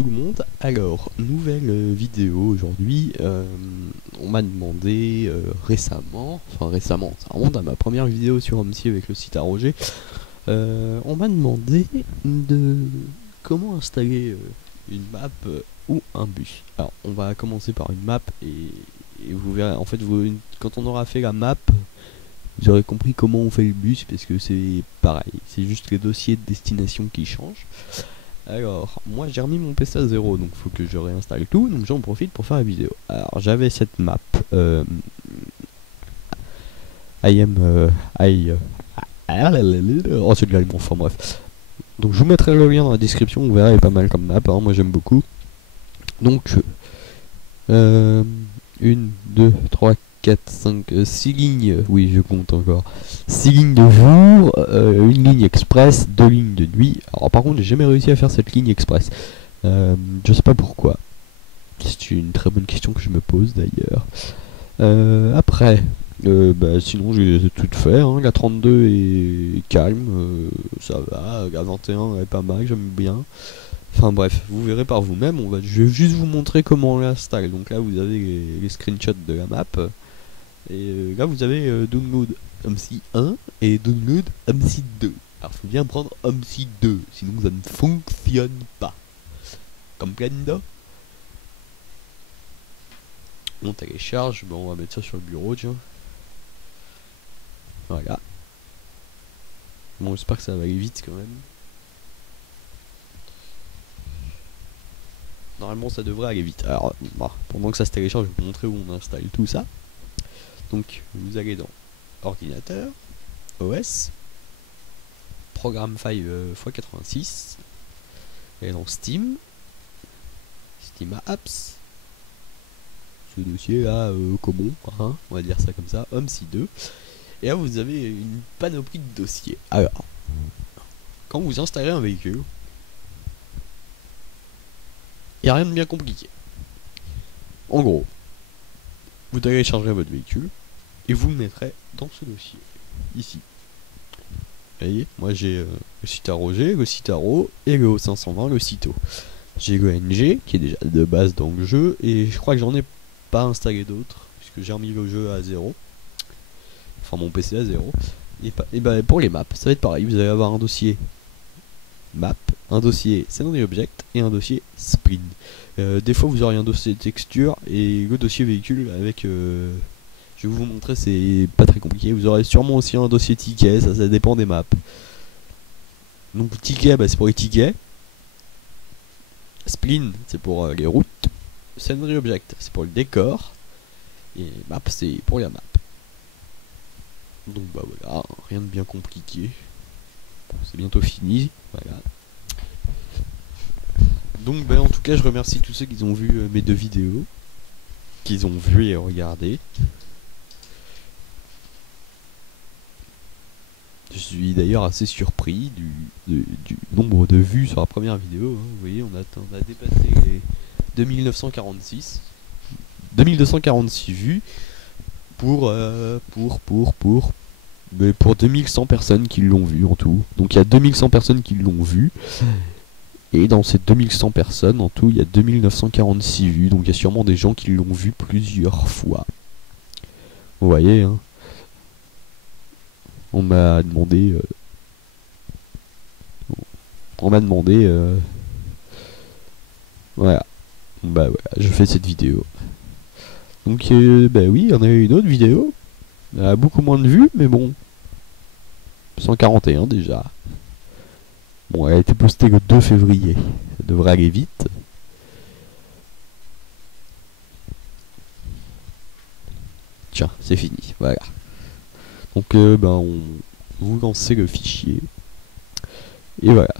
tout le monde. Alors, nouvelle vidéo aujourd'hui. On m'a demandé récemment, ça remonte à ma première vidéo sur OMSI avec le site à Roger. On m'a demandé de comment installer une map ou un bus. Alors, on va commencer par une map et vous verrez, en fait, quand on aura fait la map, vous aurez compris comment on fait le bus, parce que c'est pareil, c'est juste les dossiers de destination qui changent. Alors, moi j'ai remis mon PC à 0, donc faut que je réinstalle tout, donc j'en profite pour faire la vidéo. Alors, j'avais cette map, oh, c'est de l'allemand, enfin bref. Donc je vous mettrai le lien dans la description, vous verrez, elle est pas mal comme map, hein, moi j'aime beaucoup. Donc, 1, 2, 3, 4, 5, 6 lignes, oui je compte encore, 6 lignes de jour, une ligne express, 2 lignes de nuit. Alors par contre j'ai jamais réussi à faire cette ligne express, je sais pas pourquoi, c'est une très bonne question que je me pose d'ailleurs. Après, sinon j'ai tout fait, hein. La 32 est calme, ça va, la 21 est pas mal, j'aime bien. Enfin bref, vous verrez par vous-même, je vais juste vous montrer comment on l'installe. Donc là vous avez les screenshots de la map. Et là vous avez download OMSI 1 et download OMSI 2. Alors faut bien prendre OMSI 2, sinon ça ne fonctionne pas. Comprendo? On télécharge, on va mettre ça sur le bureau, tiens. Voilà. Bon, j'espère que ça va aller vite quand même. Normalement ça devrait aller vite. Alors pendant que ça se télécharge, je vais vous montrer où on installe tout ça. Donc vous allez dans ordinateur, OS, programme file x86, et dans Steam Apps, ce dossier là commun, hein, on va dire ça comme ça, OMSI 2. Et là vous avez une panoplie de dossiers. Alors, quand vous installez un véhicule, il n'y a rien de bien compliqué. En gros, vous téléchargerez votre véhicule et vous le mettrez dans ce dossier, ici. Vous voyez, moi j'ai le site à Roger, le site à Ro et le O520, le sito. J'ai le NG qui est déjà de base dans le jeu, et je crois que j'en ai pas installé d'autres, puisque j'ai remis le jeu à 0. Enfin mon PC à 0. Et bah pour les maps, ça va être pareil, vous allez avoir un dossier map, un dossier scenery object et un dossier spline. Des fois vous aurez un dossier texture et le dossier véhicule avec je vais vous montrer, c'est pas très compliqué. Vous aurez sûrement aussi un dossier ticket, ça dépend des maps. Donc ticket, c'est pour les tickets. Spline, c'est pour les routes. Scenery object, c'est pour le décor. Et map, c'est pour la map. Donc voilà, rien de bien compliqué. Bon, c'est bientôt fini, voilà. Donc en tout cas je remercie tous ceux qui ont vu mes deux vidéos, qu'ils ont vu et regardé. Je suis d'ailleurs assez surpris du nombre de vues sur la première vidéo, hein. Vous voyez, on a dépassé les 2946 vues pour 2100 personnes qui l'ont vu en tout. Donc il y a 2100 personnes qui l'ont vu. Et dans ces 2100 personnes, en tout, il y a 2946 vues. Donc il y a sûrement des gens qui l'ont vu plusieurs fois. Vous voyez, hein. On m'a demandé... voilà. Voilà, je fais cette vidéo. Donc oui, il y en a eu une autre vidéo. Elle a beaucoup moins de vues, mais bon. 141 déjà. Bon, elle a été postée le 2 février. Ça devrait aller vite. Tiens, c'est fini. Voilà. Donc, vous lancez le fichier. Et voilà.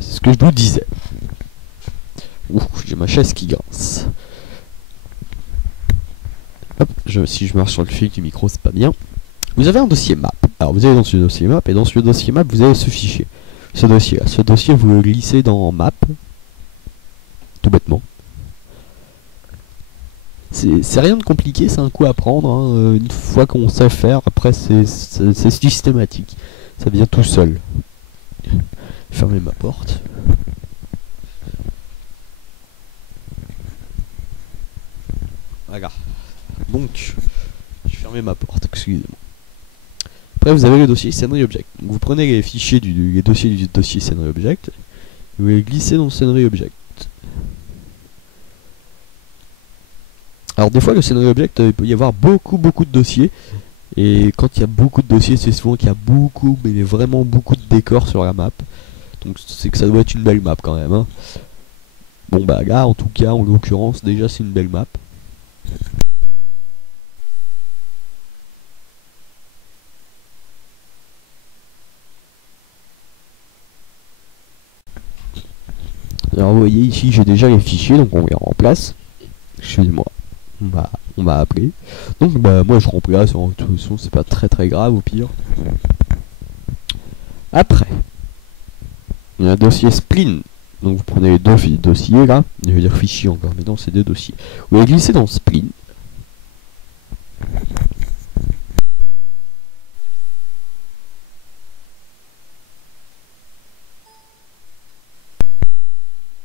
C'est ce que je vous disais. Ouh, j'ai ma chaise qui grince. Hop, si je marche sur le fil du micro, c'est pas bien. Vous avez un dossier map. Alors, vous allez dans ce dossier map, et dans ce dossier map, vous avez ce fichier. Ce dossier-là. Ce dossier, vous le glissez dans map. Tout bêtement. C'est rien de compliqué, c'est un coup à prendre, hein. Une fois qu'on sait faire, après c'est systématique. Ça vient tout seul. Fermez ma porte. Voilà. Donc, je fermais ma porte, excusez-moi. Après, vous avez le dossier Scenery Object. Donc, vous prenez les fichiers les dossiers du dossier Scenery Object, et vous les glissez dans le Scenery Object. Alors, des fois, le Scenery Object, il peut y avoir beaucoup de dossiers. Et quand il y a beaucoup de dossiers, c'est souvent qu'il y a beaucoup, mais vraiment beaucoup de décors sur la map. Donc, c'est que ça doit être une belle map quand même. Hein. Bon, bah là, en tout cas, en l'occurrence, déjà, c'est une belle map. Alors vous voyez ici j'ai déjà les fichiers, donc on les remplace. Excusez-moi, on va appeler. Donc bah moi je remplace, de toute façon c'est pas très grave au pire. Après, il y a un dossier spleen. Donc vous prenez les deux dossiers là, je veux dire fichiers encore, mais non c'est deux dossiers. Vous les glissez dans spleen.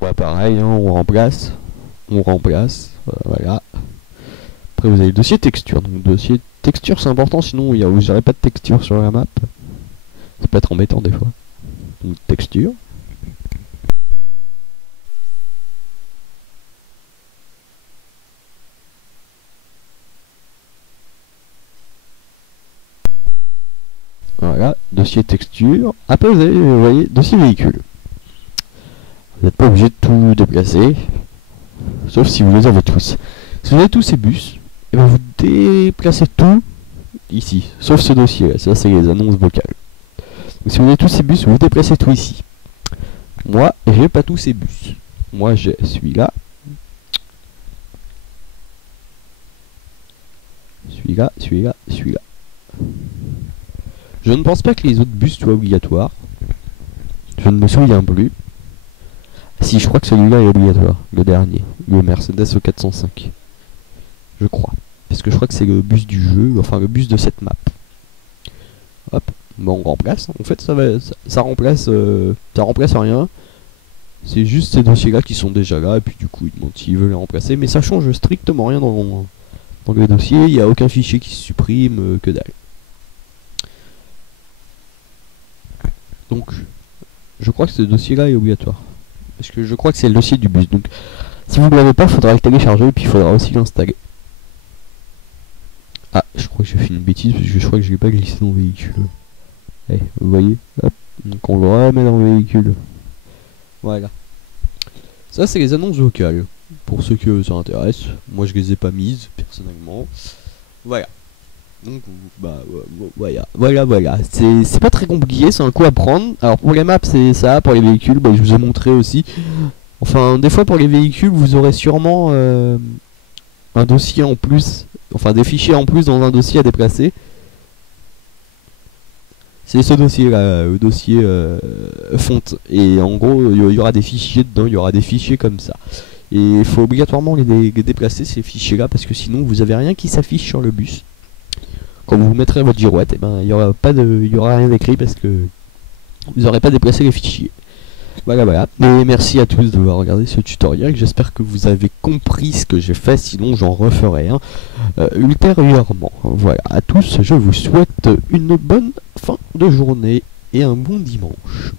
Ouais, pareil, hein, on remplace, voilà. Après vous avez le dossier texture, donc dossier texture c'est important, sinon vous n'aurez pas de texture sur la map. Ça peut être embêtant des fois. Donc texture. Voilà, dossier texture. Après vous voyez, dossier véhicule. Vous n'êtes pas obligé de tout déplacer, sauf si vous les avez tous. Si vous avez tous ces bus, et ben vous déplacez tout ici, sauf ce dossier là, ça c'est les annonces vocales. Donc si vous avez tous ces bus, vous déplacez tout ici. Moi, j'ai pas tous ces bus. Moi j'ai celui-là. Celui-là. Je ne pense pas que les autres bus soient obligatoires. Je ne me souviens plus. Si, je crois que celui-là est obligatoire, le dernier, le Mercedes au 405. Je crois. Parce que je crois que c'est le bus du jeu, enfin le bus de cette map. Hop, bon, on remplace. En fait, ça remplace rien. C'est juste ces dossiers-là qui sont déjà là, et puis du coup, ils demandent s'ils veulent les remplacer. Mais ça change strictement rien dans le dossier, il n'y a aucun fichier qui se supprime, que dalle. Donc, je crois que ce dossier-là est obligatoire. Parce que je crois que c'est le dossier du bus. Donc, si vous ne l'avez pas, il faudra le télécharger et puis il faudra aussi l'installer. Ah, je crois que j'ai fait une bêtise parce que je crois que je l'ai pas glissé dans le véhicule. Eh, vous voyez, hop. Donc on le remet dans le véhicule. Voilà. Ça, c'est les annonces vocales. Pour ceux que ça intéresse. Moi, je les ai pas mises, personnellement. Voilà. Donc, bah, voilà. C'est pas très compliqué, c'est un coup à prendre. Alors, pour les maps, c'est ça. Pour les véhicules, bah, je vous ai montré aussi. Enfin, des fois, pour les véhicules, vous aurez sûrement un dossier en plus. Enfin, des fichiers en plus dans un dossier à déplacer. C'est ce dossier-là, le dossier fonte. Et en gros, il y aura des fichiers dedans, il y aura des fichiers comme ça. Et il faut obligatoirement les déplacer, ces fichiers-là, parce que sinon, vous avez rien qui s'affiche sur le bus. Quand vous mettrez votre girouette, et ben il y aura rien d'écrit parce que vous n'aurez pas déplacé les fichiers. Voilà. Et merci à tous d'avoir regardé ce tutoriel. J'espère que vous avez compris ce que j'ai fait, sinon j'en referai un ultérieurement. Voilà, à tous, je vous souhaite une bonne fin de journée et un bon dimanche.